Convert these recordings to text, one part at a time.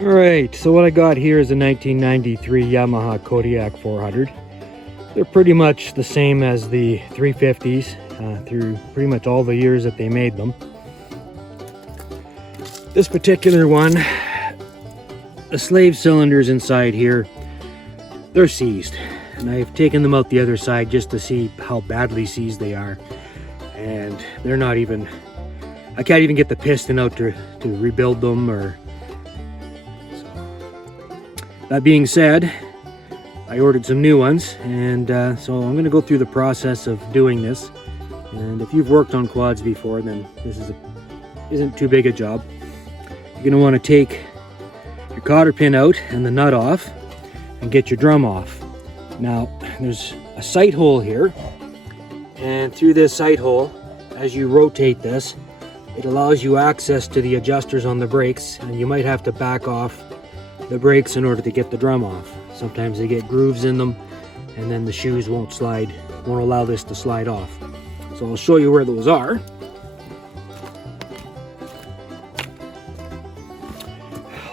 Alright, so what I got here is a 1993 Yamaha Kodiak 400. They're pretty much the same as the 350s through pretty much all the years that they made them. This particular one, the slave cylinders inside here, they're seized. And I've taken them out the other side just to see how badly seized they are. And they're not even, I can't even get the piston out to rebuild them. Or that being said, I ordered some new ones, and so I'm going to go through the process of doing this. And if you've worked on quads before, then this isn't too big a job. You're going to want to take your cotter pin out and the nut off and get your drum off. Now there's a sight hole here, and through this sight hole, as you rotate this, it allows you access to the adjusters on the brakes, and you might have to back off the brakes in order to get the drum off. Sometimes they get grooves in them, and then the shoes won't allow this to slide off. So I'll show you where those are.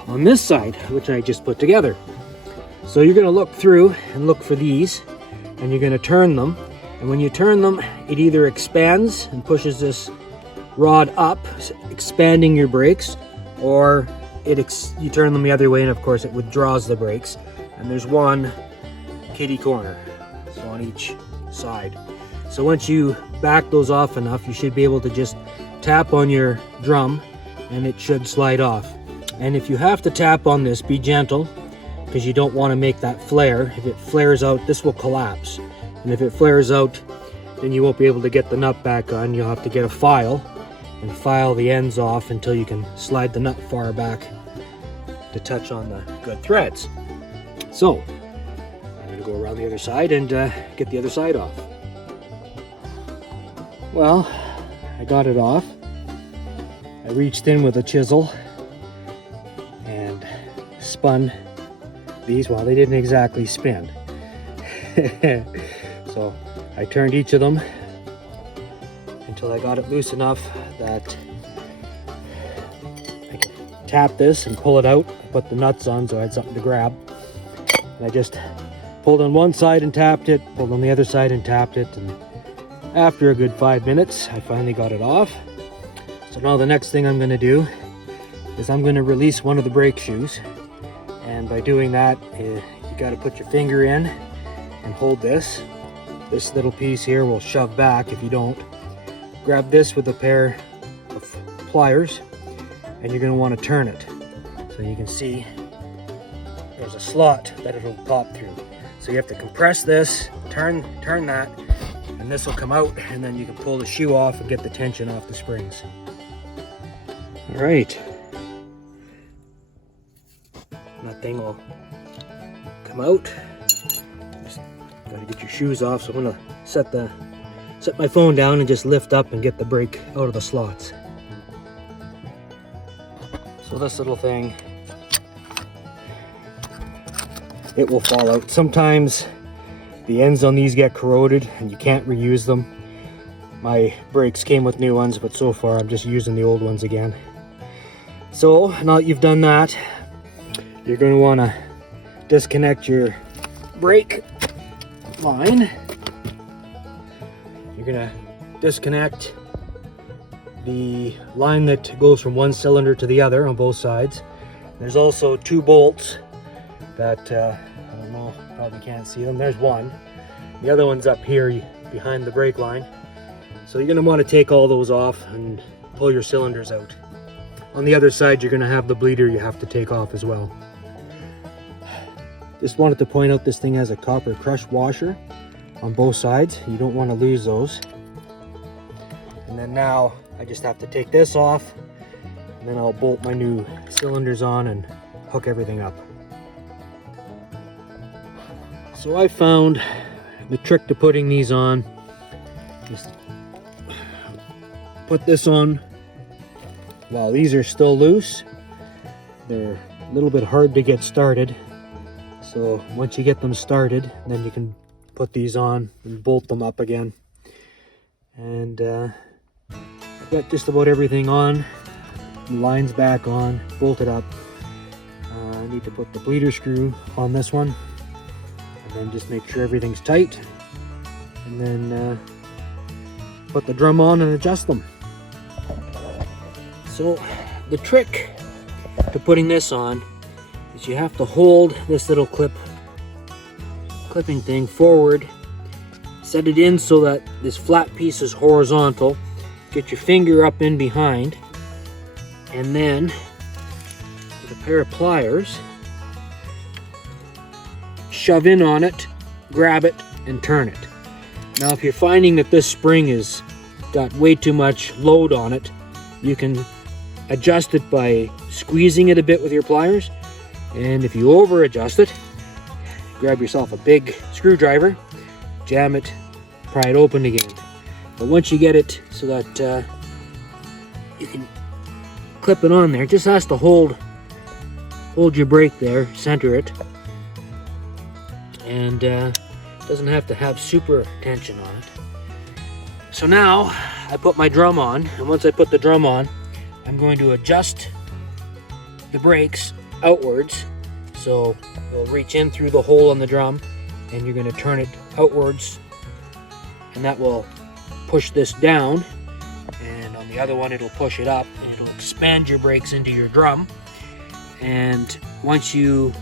On this side, which I just put together. So you're going to look through and look for these, and you're going to turn them. And when you turn them, it either expands and pushes this rod up, expanding your brakes, or you turn them the other way, and of course it withdraws the brakes. And there's one kitty corner, so on each side. So once you back those off enough, you should be able to just tap on your drum and it should slide off. And if you have to tap on this, be gentle, because you don't want to make that flare. If it flares out, this will collapse. And if it flares out, then you won't be able to get the nut back on. You'll have to get a file and file the ends off until you can slide the nut far back to touch on the good threads. So I'm going to go around the other side and get the other side off. Well, I got it off. I reached in with a chisel and spun these. Well, they didn't exactly spin. So I turned each of them until I got it loose enough that I could tap this and pull it out, put the nuts on so I had something to grab. And I just pulled on one side and tapped it, pulled on the other side and tapped it, and after a good 5 minutes I finally got it off. So now the next thing I'm going to do is I'm going to release one of the brake shoes, and by doing that you got to put your finger in and hold this. This little piece here will shove back if you don't. Grab this with a pair of pliers, and you're going to want to turn it so you can see there's a slot that it'll pop through. So you have to compress this, turn that, and this will come out, and then you can pull the shoe off and get the tension off the springs. All right, that thing will come out. Just gotta get your shoes off. So I'm gonna set my phone down and just lift up and get the brake out of the slots. So this little thing, it will fall out. Sometimes the ends on these get corroded and you can't reuse them. My brakes came with new ones, but so far I'm just using the old ones again. So now that you've done that, you're going to want to disconnect your brake line. You're going to disconnect the line that goes from one cylinder to the other on both sides. There's also 2 bolts that I don't know, probably can't see them. There's one. The other one's up here behind the brake line. So you're going to want to take all those off and pull your cylinders out. On the other side, you're going to have the bleeder you have to take off as well. Just wanted to point out this thing has a copper crush washer on both sides. You don't want to lose those. And then now I just have to take this off, and then I'll bolt my new cylinders on and hook everything up. So I found the trick to putting these on. Just put this on while these are still loose. They're a little bit hard to get started. So once you get them started, then you can put these on and bolt them up again. And I've got just about everything on. The line's back on, bolted up. I need to put the bleeder screw on this one, and then just make sure everything's tight, and then put the drum on and adjust them. So the trick to putting this on is you have to hold this little clipping thing forward, set it in so that this flat piece is horizontal, get your finger up in behind, and then with a pair of pliers, shove in on it, grab it, and turn it. Now if you're finding that this spring has got way too much load on it, you can adjust it by squeezing it a bit with your pliers, and if you over adjust it, grab yourself a big screwdriver, jam it, pry it open again. But once you get it so that you can clip it on there, it just has to hold your brake there, center it, and doesn't have to have super tension on it. So now I put my drum on, and once I put the drum on, I'm going to adjust the brakes outwards, so you'll reach in through the hole on the drum and you're going to turn it outwards, and that will push this down, and on the other one it'll push it up, and it'll expand your brakes into your drum. And once you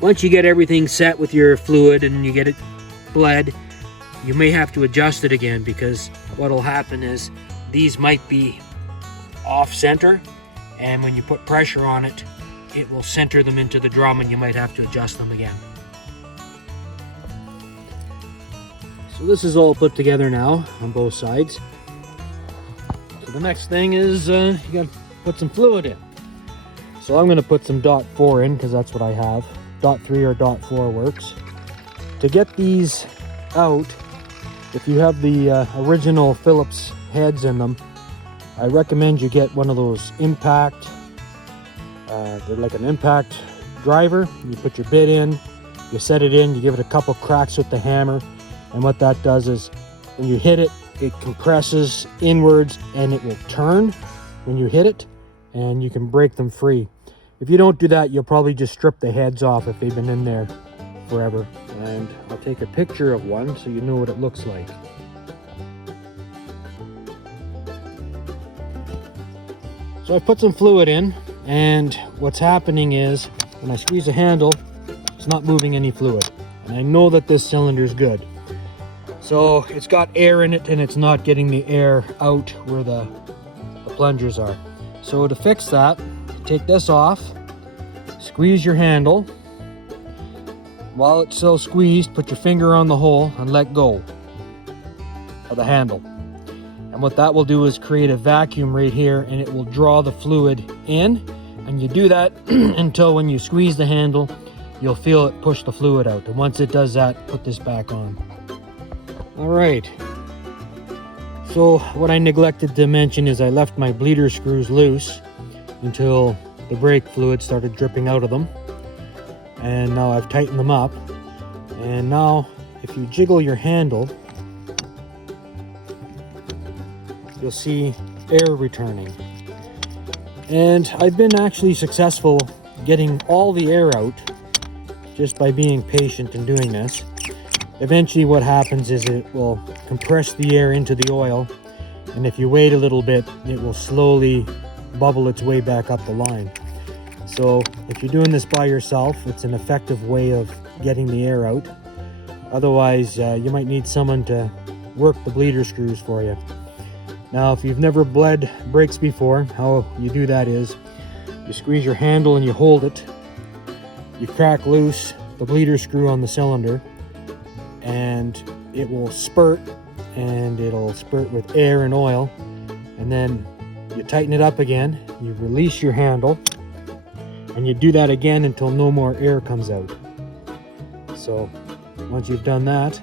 get everything set with your fluid and you get it bled, you may have to adjust it again, because what'll happen is these might be off center, and when you put pressure on it, it will center them into the drum, and you might have to adjust them again. So this is all put together now on both sides. So the next thing is you got to put some fluid in. So I'm going to put some .4 in because that's what I have. .3 or .4 works. To get these out, if you have the original Phillips heads in them, I recommend you get one of those impact, they're like an impact driver. You put your bit in, you set it in, you give it a couple cracks with the hammer, and what that does is when you hit it, it compresses inwards and it will turn when you hit it, and you can break them free. If you don't do that, you'll probably just strip the heads off if they've been in there forever. And I'll take a picture of one so you know what it looks like. So I put some fluid in, and what's happening is when I squeeze the handle, it's not moving any fluid. And I know that this cylinder is good. So it's got air in it, and it's not getting the air out where the plungers are. So to fix that, take this off, squeeze your handle. While it's still squeezed, put your finger on the hole and let go of the handle. And what that will do is create a vacuum right here, and it will draw the fluid in. And you do that until when you squeeze the handle, you'll feel it push the fluid out. And once it does that, put this back on. All right. So what I neglected to mention is I left my bleeder screws loose until the brake fluid started dripping out of them. And now I've tightened them up. And now if you jiggle your handle, you'll see air returning. And I've been actually successful getting all the air out just by being patient and doing this. Eventually what happens is it will compress the air into the oil, and if you wait a little bit, it will slowly bubble its way back up the line. So if you're doing this by yourself, it's an effective way of getting the air out. Otherwise, you might need someone to work the bleeder screws for you. Now, if you've never bled brakes before, how you do that is you squeeze your handle and you hold it. You crack loose the bleeder screw on the cylinder, and it will spurt, and it'll spurt with air and oil. And then you tighten it up again, you release your handle, and you do that again until no more air comes out. So once you've done that,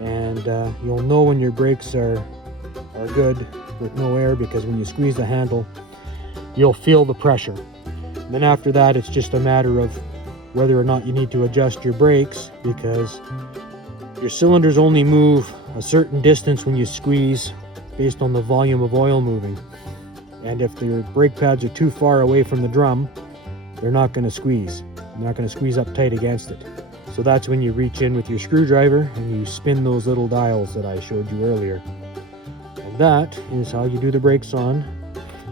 and you'll know when your brakes are good with no air, because when you squeeze the handle, you'll feel the pressure. And then after that, it's just a matter of whether or not you need to adjust your brakes, because your cylinders only move a certain distance when you squeeze based on the volume of oil moving. And if your brake pads are too far away from the drum, they're not going to squeeze. They're not going to squeeze up tight against it. So that's when you reach in with your screwdriver and you spin those little dials that I showed you earlier. And that is how you do the brakes on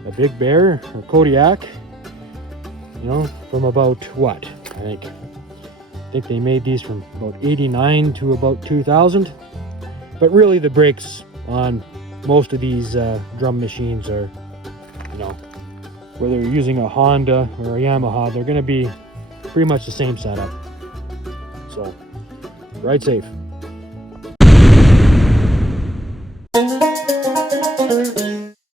a Big Bear or Kodiak, you know, from about what? I think they made these from about 89 to about 2000. But really the brakes on most of these drum machines are, you know, whether you're using a Honda or a Yamaha, they're going to be pretty much the same setup. So, ride safe.